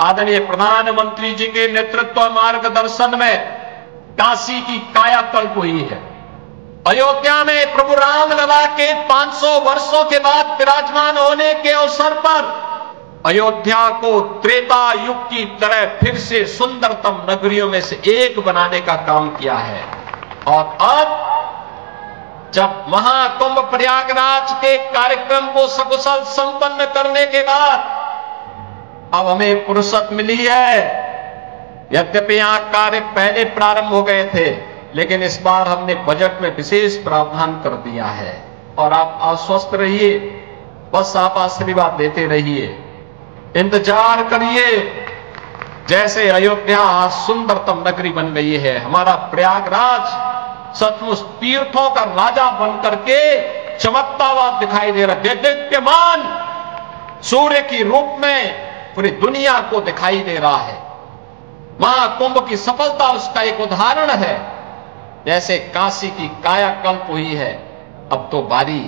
आदरणीय प्रधानमंत्री जी के नेतृत्व मार्गदर्शन में काशी की कायाकल्प हुई है। अयोध्या में प्रभु रामलला के 500 वर्षों के बाद विराजमान होने के अवसर पर अयोध्या को त्रेता युग की तरह फिर से सुंदरतम नगरियों में से एक बनाने का काम किया है। और अब जब महाकुंभ प्रयागराज के कार्यक्रम को सकुशल संपन्न करने के बाद अब हमें फुर्सत मिली है। यद्यपि यहां कार्य पहले प्रारंभ हो गए थे, लेकिन इस बार हमने बजट में विशेष प्रावधान कर दिया है। और आप आश्वस्त रहिए, बस आप आशीर्वाद देते रहिए, इंतजार करिए। जैसे अयोध्या सुंदरतम नगरी बन गई है, हमारा प्रयागराज सचमुच तीर्थों का राजा बनकर के चमकता हुआ दिखाई दे रहा है। दीप्यमान सूर्य की रूप में पूरी दुनिया को दिखाई दे रहा है। महाकुंभ की सफलता उसका एक उदाहरण है। जैसे काशी की कायाकल्प हुई है, अब तो बारी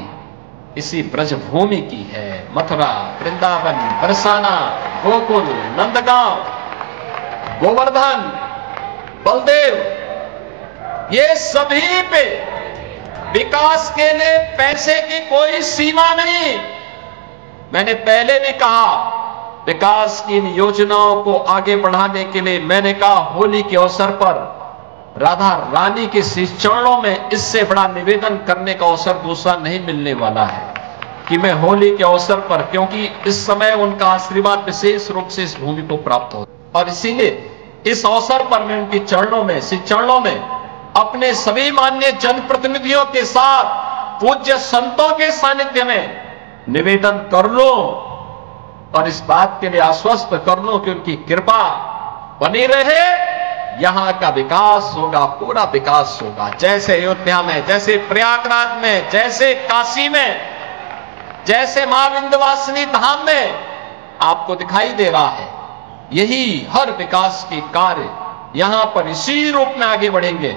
इसी ब्रजभूमि की है। मथुरा, वृंदावन, बरसाना, गोकुल, नंदगांव, गोवर्धन, बलदेव, ये सभी पे विकास के लिए पैसे की कोई सीमा नहीं। मैंने पहले भी कहा, विकास की इन योजनाओं को आगे बढ़ाने के लिए मैंने कहा, होली के अवसर पर राधा रानी के श्री चरणों में इससे बड़ा निवेदन करने का अवसर दूसरा नहीं मिलने वाला है कि मैं होली के अवसर पर, क्योंकि इस समय उनका आशीर्वाद विशेष रूप से इस भूमि को प्राप्त हो, और इसीलिए इस अवसर पर मैं उनके चरणों में, श्री चरणों में अपने सभी माननीय जनप्रतिनिधियों के साथ पूज्य संतों के सानिध्य में निवेदन कर लो और इस बात के लिए आश्वस्त कर लो कि उनकी कृपा बनी रहे। यहां का विकास होगा, पूरा विकास होगा। जैसे अयोध्या में, जैसे प्रयागराज में, जैसे काशी में, जैसे मां विंध्यवासिनी धाम में आपको दिखाई दे रहा है, यही हर विकास के कार्य यहां पर इसी रूप में आगे बढ़ेंगे।